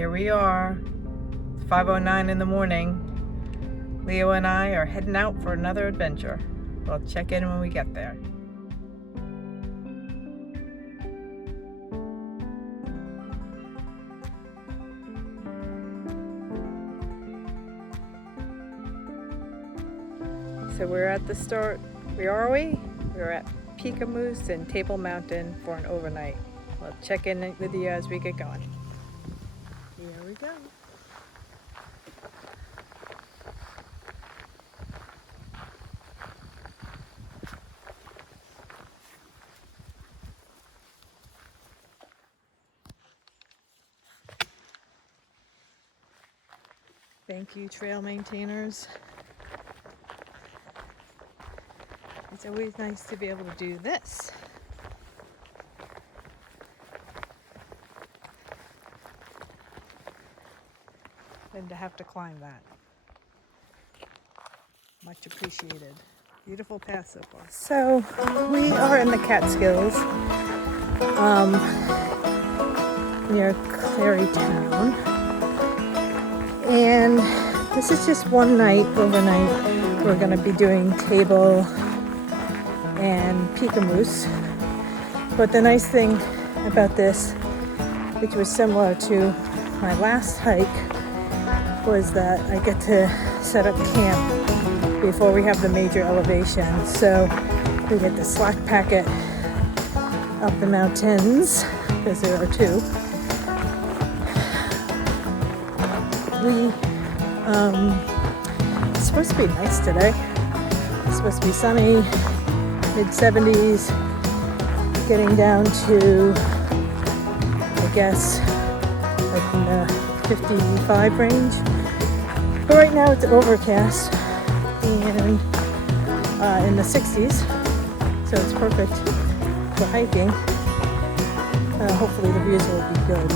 Here we are. It's 5:09 in the morning. Leo and I are heading out for another adventure. We'll check in when we get there. So we're at the start. Where are we? We're at Peekamoose and Table Mountain for an overnight. We'll check in with you as we get going. Here we go. Thank you, trail maintainers. It's always nice to be able to do this. Than to have to climb that. Much appreciated. Beautiful path so far. So we are in the Catskills, near Clarytown, and this is just one night, overnight. We're going to be doing Table and Peekamoose. But the nice thing about this, which was similar to my last hike, was that I get to set up camp before we have the major elevation. So we get to slack pack it up the mountains, because there are two. It's supposed to be nice today. It's supposed to be sunny, mid-70s, getting down to, I guess, like in the 55 range. But right now it's overcast and in the 60s, so it's perfect for hiking. Hopefully the views will be good.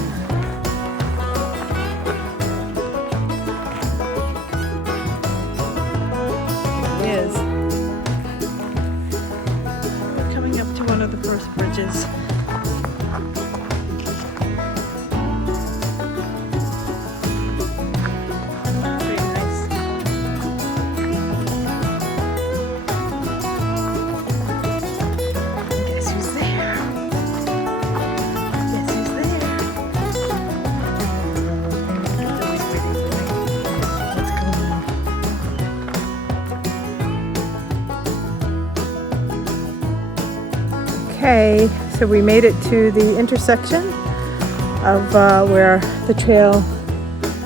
It is. We're coming up to one of the first bridges. Okay, so we made it to the intersection of where the trail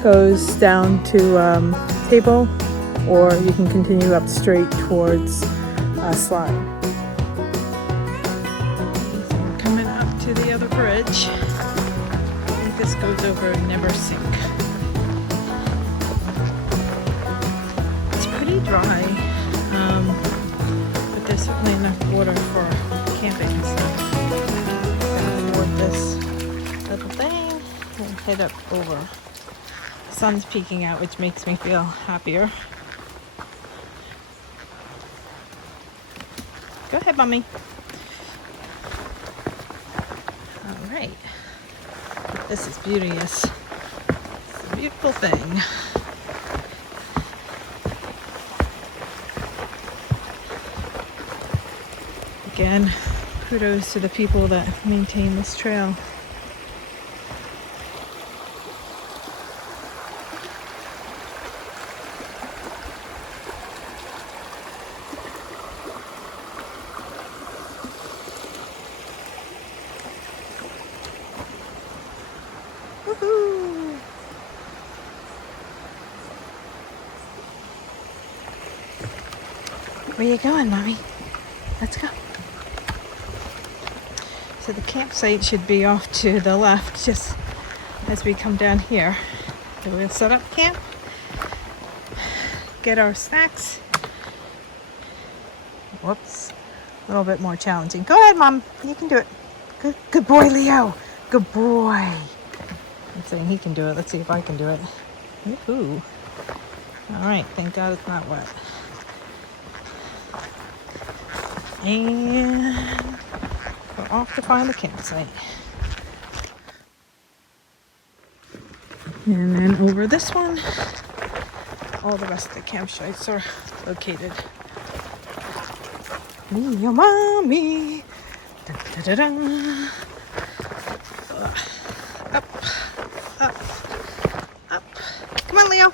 goes down to Table, or you can continue up straight towards Slide. So we're coming up to the other bridge. I think this goes over Never Sink. It's pretty dry, but there's certainly enough water for camping and stuff. Gonna board this little thing and head up over. The sun's peeking out, which makes me feel happier. Go ahead, Mommy. All right. This is beauteous. It's a beautiful thing. Again, kudos to the people that maintain this trail. Woohoo! Where you going, Mommy? Let's go. So the campsite should be off to the left just as we come down here. So we'll set up camp, get our snacks. Whoops, a little bit more challenging. Go ahead, Mom, you can do it. Good boy, Leo. Good boy. I'm saying he can do it. Let's see if I can do it. Woohoo. All right, thank God it's not wet. And we're off to find the campsite. And then over this one, all the rest of the campsites are located. Me, your mommy. Da, da, da, da. Up, up, up. Come on, Leo.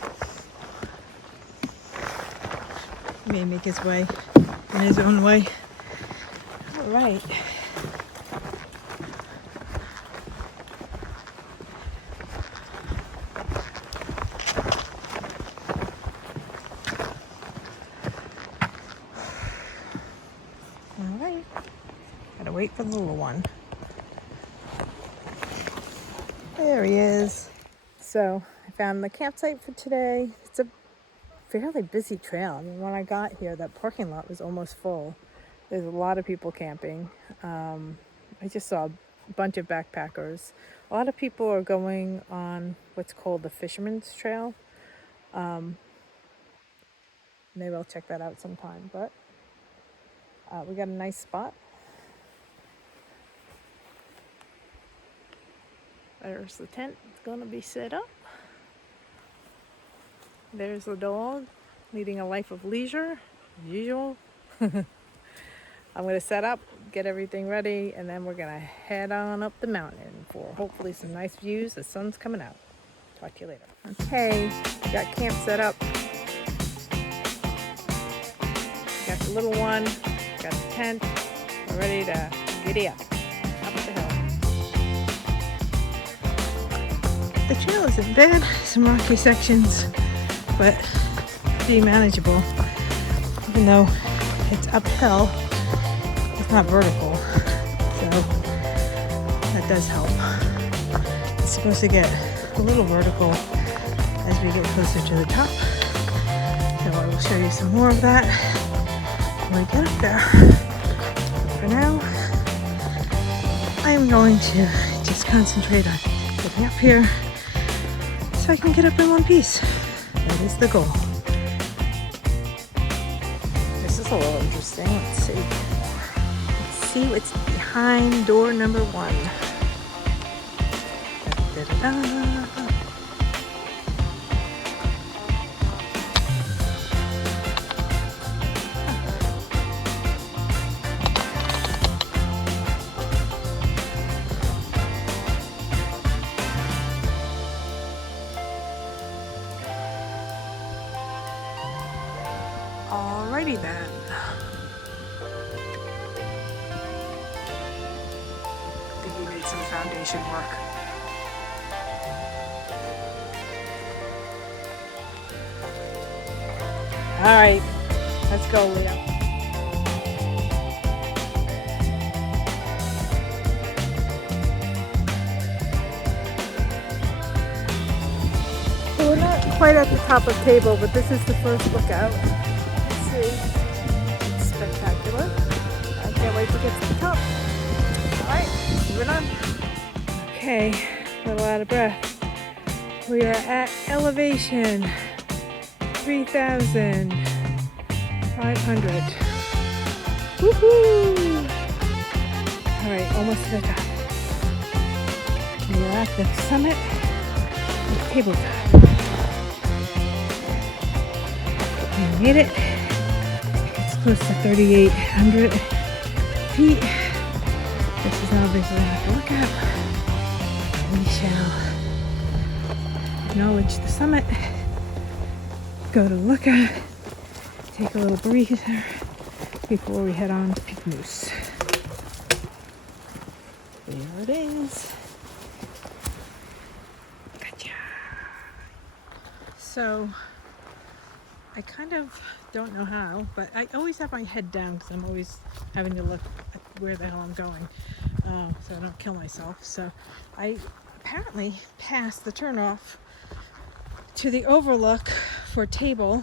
He may make his way in his own way. All right. All right. Gotta wait for the little one. There he is. So I found the campsite for today. It's a fairly busy trail. I mean, when I got here, that parking lot was almost full. There's a lot of people camping. I just saw a bunch of backpackers. A lot of people are going on what's called the Fisherman's Trail. Maybe I'll check that out sometime. But we got a nice spot. There's the tent. It's gonna be set up. There's the dog leading a life of leisure, as usual. I'm gonna set up, get everything ready, and then we're gonna head on up the mountain for hopefully some nice views. The sun's coming out. Talk to you later. Okay, we got camp set up. Got the little one, got the tent. We're ready to giddy up the hill. The trail isn't bad, some rocky sections, but pretty manageable. Even though it's uphill, it's not vertical, so that does help. It's supposed to get a little vertical as we get closer to the top, so I will show you some more of that when we get up there. For now, I am going to just concentrate on getting up here so I can get up in one piece. That is the goal. This is a little interesting. Let's see. Let's see what's behind door number 1. Da, da, da, da. Alrighty then. I think we need some foundation work. Alright, let's go, Leo. So we're not quite at the top of Table, but this is the first lookout. It's spectacular. I can't wait to get to the top. Alright, moving on. Okay, a little out of breath. We are at elevation 3,500. Woohoo! Alright, almost to the top. We are at the summit of Tabletop. We made it. Close to 3,800 feet. This is obviously not the lookout. We shall acknowledge the summit, go to the lookout, take a little breather before we head on to Peekamoose. There it is. Gotcha. So, I kind of don't know how, but I always have my head down because I'm always having to look at where the hell I'm going, so I don't kill myself. So I apparently passed the turnoff to the overlook for Table.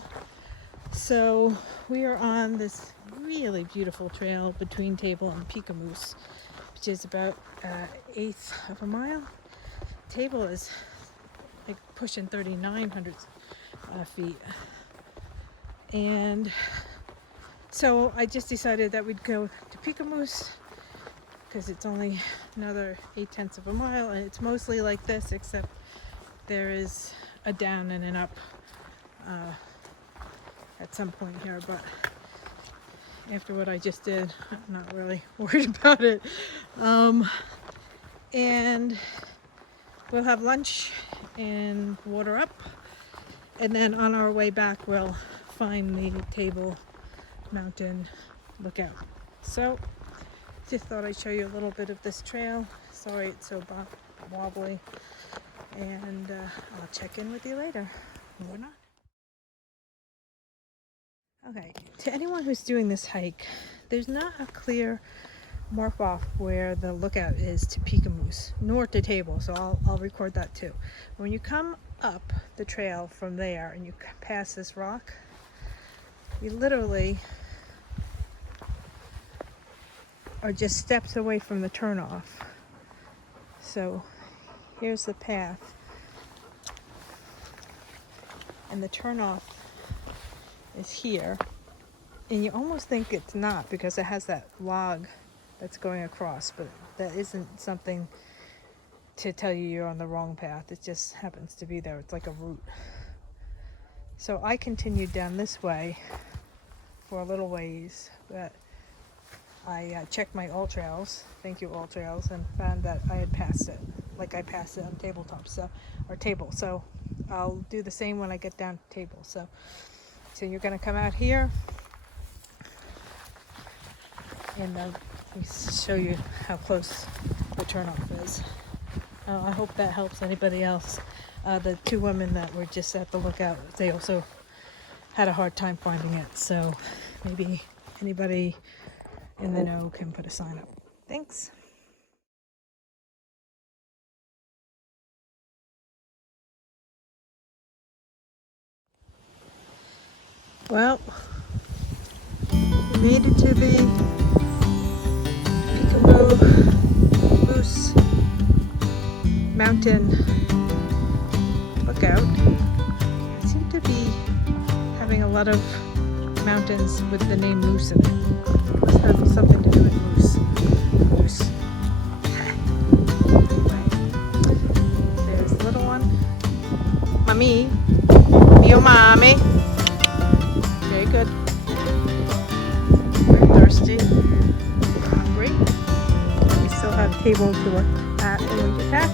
So we are on this really beautiful trail between Table and Peekamoose, which is about 1/8 of a mile. Table is like pushing 3,900 feet. And so I just decided that we'd go to Peekamoose because it's only another 0.8 of a mile, and it's mostly like this, except there is a down and an up at some point here, but after what I just did, I'm not really worried about it. And we'll have lunch and water up, and then on our way back we'll find the Table Mountain lookout. So just thought I'd show you a little bit of this trail. Sorry it's so wobbly, and I'll check in with you later or not. Okay, to anyone who's doing this hike, there's not a clear mark off where the lookout is to Peekamoose, nor to Table, so I'll record that too. When you come up the trail from there and you pass this rock, you literally are just steps away from the turnoff. So here's the path, and the turnoff is here, and you almost think it's not because it has that log that's going across, but that isn't something to tell you you're on the wrong path. It just happens to be there. It's like a route. So I continued down this way for a little ways, but I checked my All Trails, thank you All Trails, and found that I had passed it, like I passed it on Tabletop, or Table. So I'll do the same when I get down to Table. So you're going to come out here, and let me show you how close the turnoff is. I hope that helps anybody else. The two women that were just at the lookout, they also had a hard time finding it. So maybe anybody in the know can put a sign up. Thanks. Well, we made it to the Peekamoose Mountain lookout. I seem to be having a lot of mountains with the name Moose in it. It must have something to do with moose. Moose. Anyway, there's the little one. Mommy. Mio mommy. Very good. Very thirsty. Hungry. We still have Table to look at when we get back.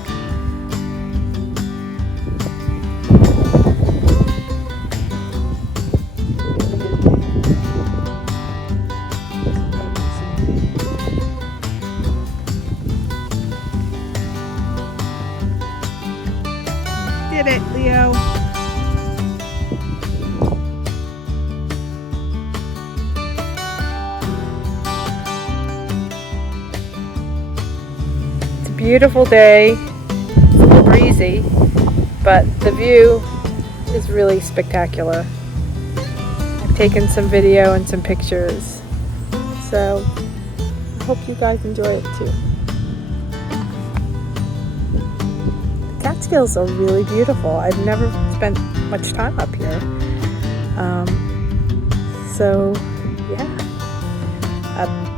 Did it, Leo. It's a beautiful day. It's a little breezy, but the view is really spectacular. I've taken some video and some pictures, so I hope you guys enjoy it too. Catskills are really beautiful. I've never spent much time up here. So yeah,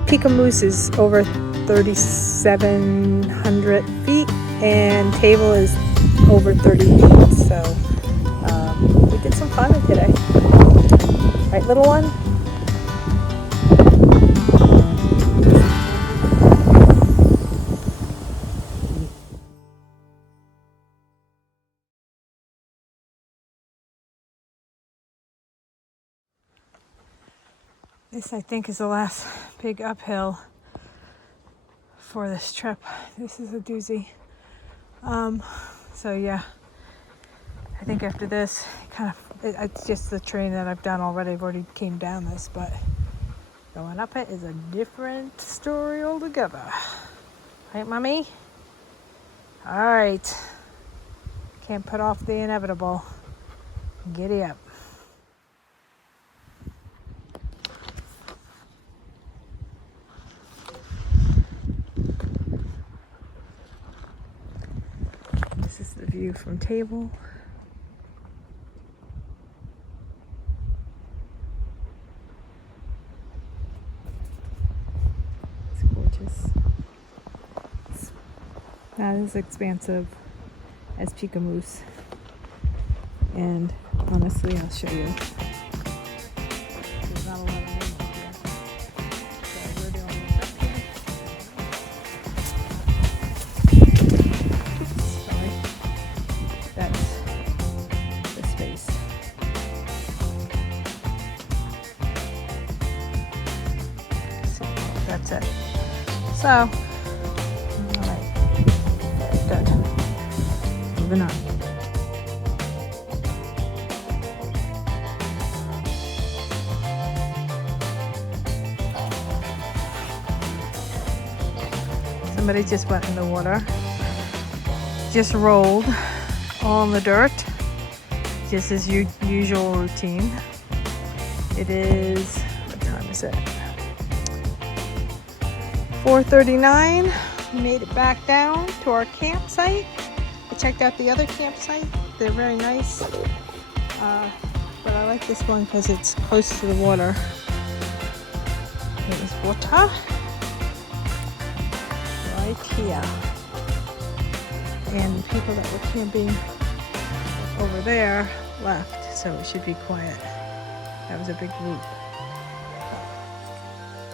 Peekamoose is over 3,700 feet and Table is over 30 feet. So we did some climbing today. Right, little one? This, I think, is the last big uphill for this trip. This is a doozy. So yeah, I think after this, it's just the terrain that I've done already. I've already came down this, but going up it is a different story altogether. Right, Mommy? All right. Can't put off the inevitable. Giddy up. This is the view from Table. It's gorgeous. It's not as expansive as Peekamoose. And honestly, I'll show you. There's not a lot of wind here. So we're the only ones up here. Sorry. That's the space. So that's it. So, alright. Good. Moving on. Somebody just went in the water, just rolled all in the dirt, just as usual routine. It is, what time is it? 4:39. We made it back down to our campsite. I checked out the other campsite. They're very nice, but I like this one because it's close to the water. There's water. Right here. And the people that were camping over there left, so it should be quiet. That was a big group.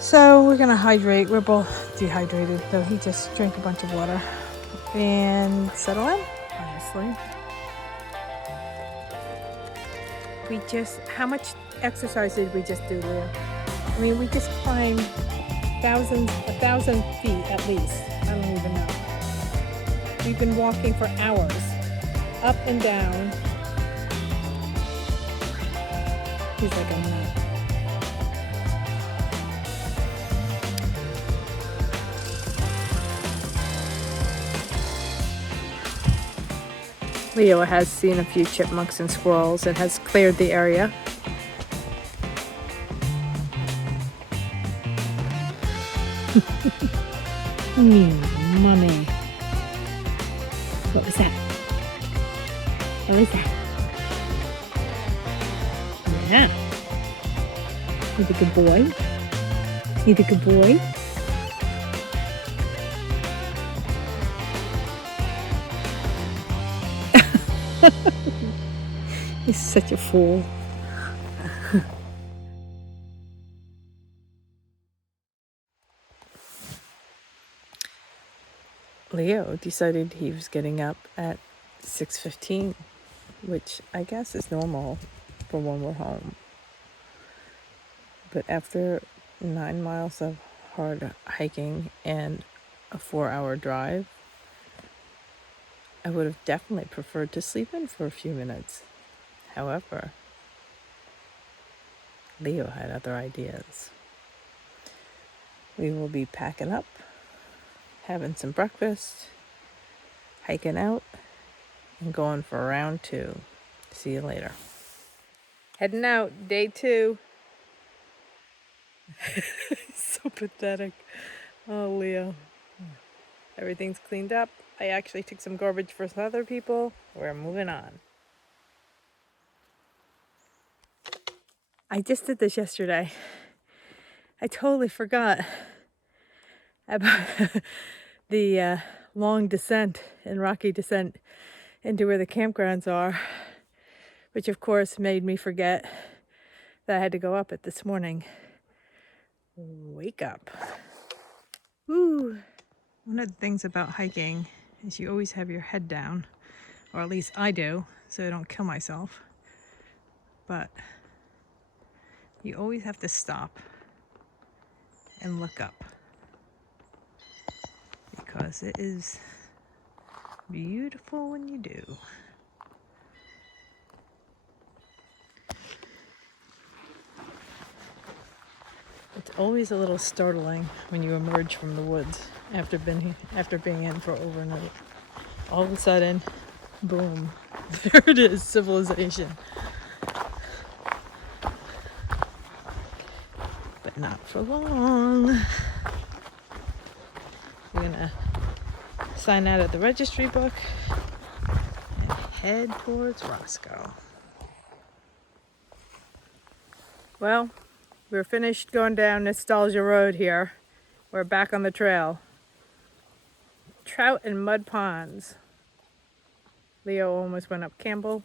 So we're gonna hydrate. We're both dehydrated, though he just drank a bunch of water. And settle in, honestly. How much exercise did we just do, Leah? I mean, we just climbed 1,000 feet at least. I don't even know. We've been walking for hours, up and down. He's like a nut. Leo has seen a few chipmunks and squirrels and has cleared the area. Mommy. What was that? What was that? Yeah. You're the good boy. You're the good boy. He's such a fool. Leo decided he was getting up at 6:15, which I guess is normal for when we're home. But after 9 miles of hard hiking and a 4-hour drive, I would have definitely preferred to sleep in for a few minutes. However, Leo had other ideas. We will be packing up, having some breakfast, hiking out, and going for round 2. See you later. Heading out, day 2. So pathetic. Oh, Leo. Everything's cleaned up. I actually took some garbage for some other people. We're moving on. I just did this yesterday. I totally forgot about the long descent and rocky descent into where the campgrounds are, which of course made me forget that I had to go up it this morning. Wake up. Woo. One of the things about hiking is you always have your head down, or at least I do, so I don't kill myself. But you always have to stop and look up, because it is beautiful when you do. It's always a little startling when you emerge from the woods after being in for overnight. All of a sudden, boom, there it is, civilization. But not for long. We're gonna sign out at the registry book and head towards Roscoe. Well, we're finished going down Nostalgia Road here. We're back on the trail. Trout and mud ponds. Leo almost went up Campbell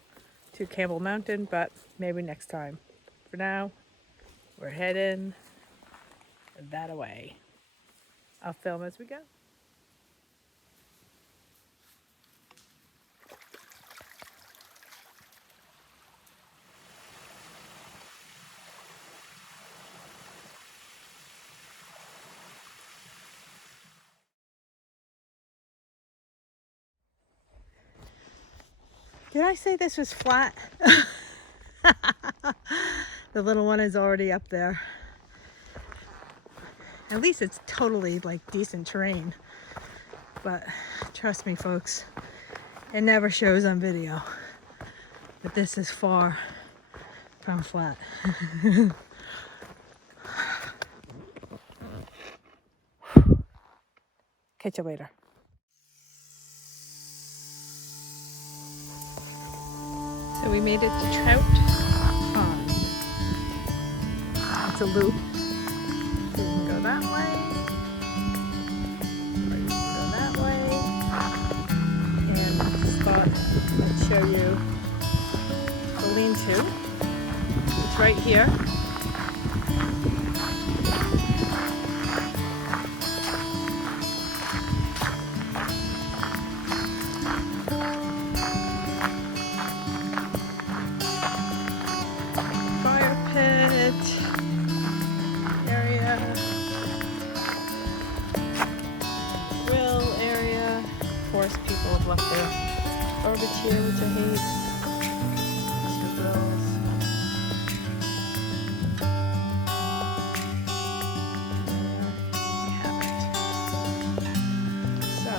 to Campbell Mountain, but maybe next time. For now, we're heading that away. I'll film as we go. Did I say this was flat? The little one is already up there. At least it's totally like decent terrain. But trust me, folks, it never shows on video. But this is far from flat. Catch you later. So we made it to Trout Pond. It's a loop. So you can go that way, or you can go that way. And just thought I'd show you the lean-to. It's right here. People have left their garbage here, which I hate. Two grills. We have it. So,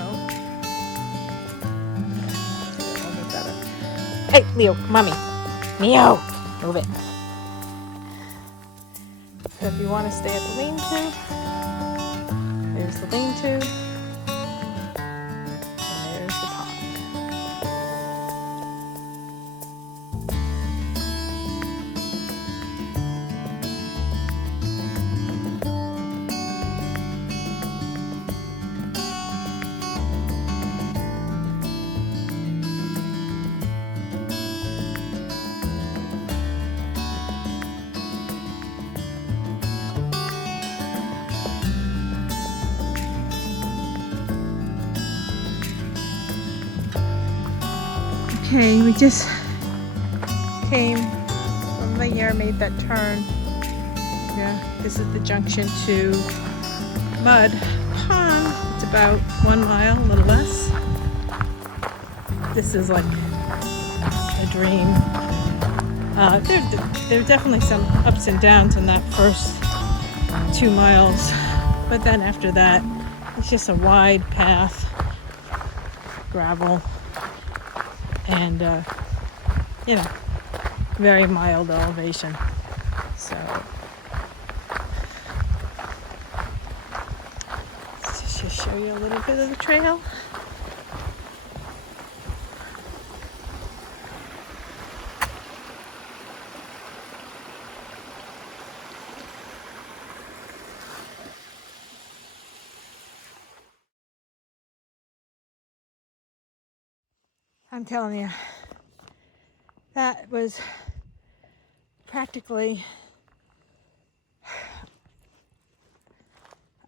a little bit better. Hey, Leo, mommy. Leo, move it. So if you want to stay at the lean-to, there's the lean-to. Okay, we just came from here, made that turn. Yeah, this is the junction to Mud Pond. It's about 1 mile, a little less. This is like a dream. There are definitely some ups and downs in that first 2 miles, but then after that, it's just a wide path, gravel. And, you know, very mild elevation. So, let's just show you a little bit of the trail. I'm telling you, that was practically,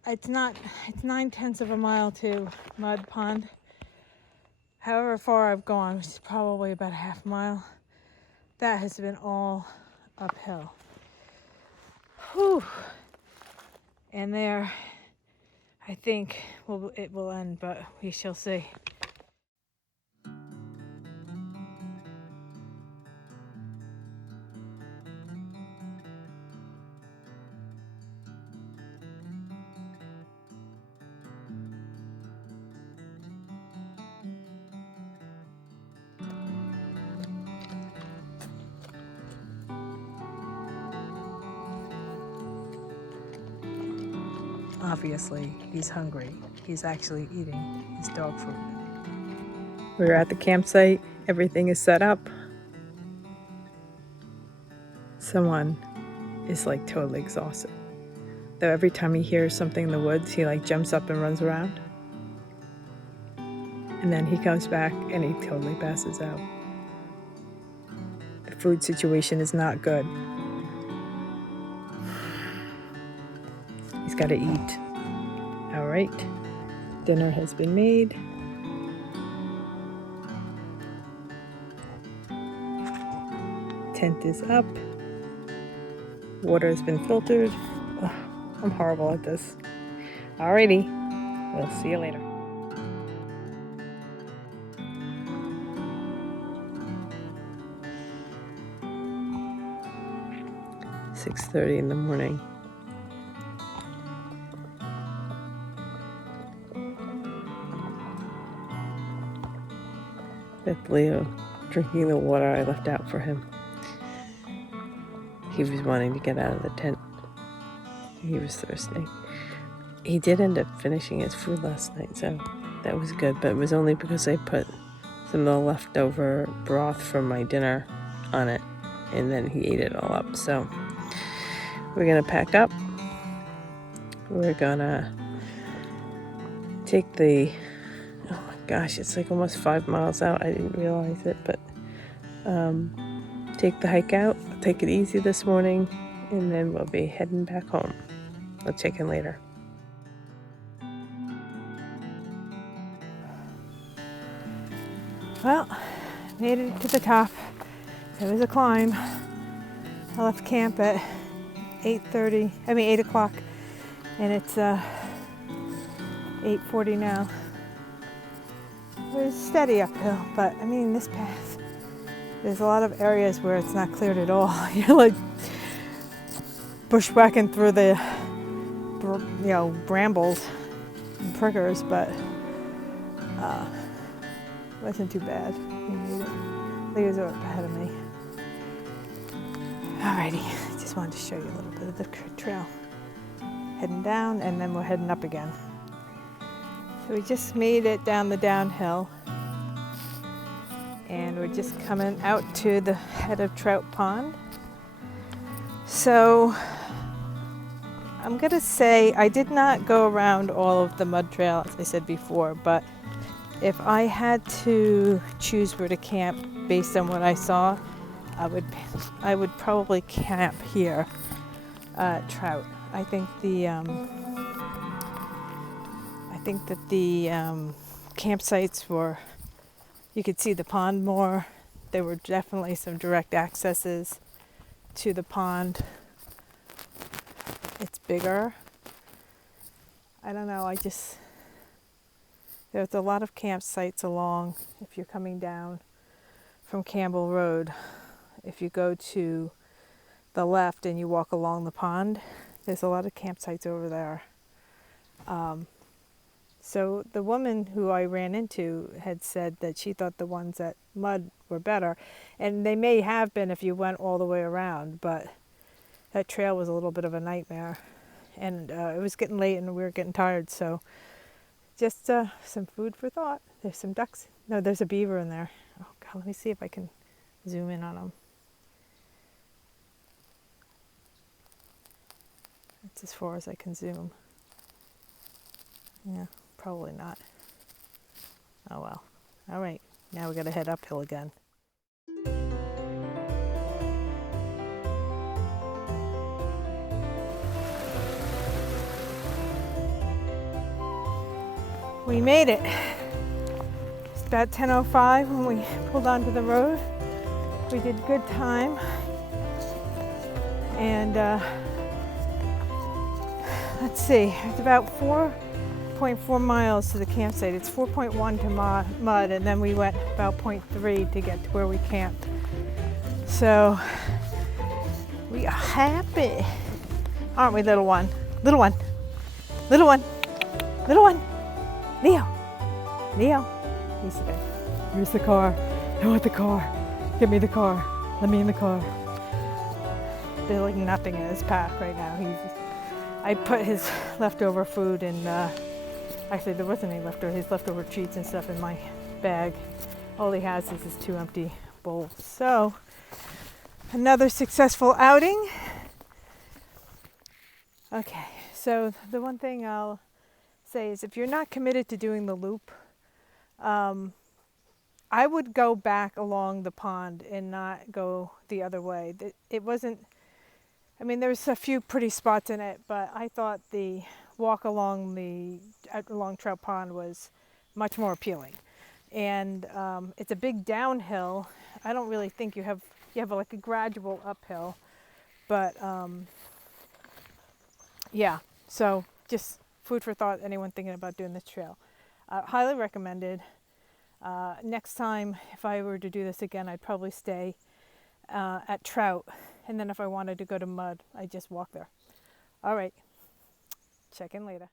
it's 9/10 of a mile to Mud Pond. However far I've gone, which is probably about a half mile, that has been all uphill. Whew. And there, I think it will end, but we shall see. Obviously, he's hungry. He's actually eating his dog food. We're at the campsite. Everything is set up. Someone is like totally exhausted. Though every time he hears something in the woods, he like jumps up and runs around. And then he comes back and he totally passes out. food situation is not good. He's got to eat. All right, dinner has been made. Tent is up. Water has been filtered. Ugh, I'm horrible at this. Alrighty, we'll see you later. "6:30 in the morning. With Leo drinking the water I left out for him. He was wanting to get out of the tent. He was thirsty. He did end up finishing his food last night, so that was good, but it was only because I put some of the leftover broth from my dinner on it, and then he ate it all up. So we're gonna pack up. We're gonna take the, oh my gosh, it's like almost 5 miles out. I didn't realize it, but take the hike out, take it easy this morning, and then we'll be heading back home. I'll check in later. Well, made it to the top. It was a climb. I left camp at 8 o'clock, and it's 8:40 now. It was steady uphill, but I mean, this path, there's a lot of areas where it's not cleared at all. You're like bushwhacking through the, brambles and prickers, but it wasn't too bad. Leo's up ahead of me. Alrighty, just wanted to show you a little bit of the trail. Heading down, and then we're heading up again. So we just made it down the downhill, and we're just coming out to the head of Trout Pond. So I'm gonna say I did not go around all of the mud trail, as I said before, but if I had to choose where to camp based on what I saw, I would probably camp here at Trout. I think that the campsites were, you could see the pond more. There were definitely some direct accesses to the pond. It's bigger. I don't know, there's a lot of campsites along, if you're coming down from Campbell Road. If you go to the left and you walk along the pond, there's a lot of campsites over there. So the woman who I ran into had said that she thought the ones at Mud were better. And they may have been if you went all the way around, but that trail was a little bit of a nightmare. And it was getting late and we were getting tired, so just some food for thought. There's some ducks. No, there's a beaver in there. Oh God, let me see if I can zoom in on them. That's as far as I can zoom. Yeah, probably not. Oh well. All right, now we gotta head uphill again. We made it. It's about 10:05 when we pulled onto the road. We did good time. And let's see, it's about 4.4 miles to the campsite. It's 4.1 to Mud, and then we went about 0.3 to get to where we camped. So we are happy, aren't we, little one? Little one, little one, little one. Leo, he's there. Where's the car? I want the car. Give me the car. Let me in the car. There's like nothing in his pack right now. I put his leftover food in, actually there wasn't any leftover, his leftover treats and stuff in my bag. All he has is his 2 empty bowls. So, another successful outing. Okay, so the one thing I'll say is if you're not committed to doing the loop, I would go back along the pond and not go the other way. It wasn't, I mean, there's a few pretty spots in it, but I thought the walk along Trout Pond was much more appealing. And it's a big downhill. I don't really think you have like a gradual uphill, but yeah. So just food for thought. Anyone thinking about doing this trail, highly recommended. Next time, if I were to do this again, I'd probably stay at Trout, and then if I wanted to go to Mud, I'd just walk there. All right, check in later.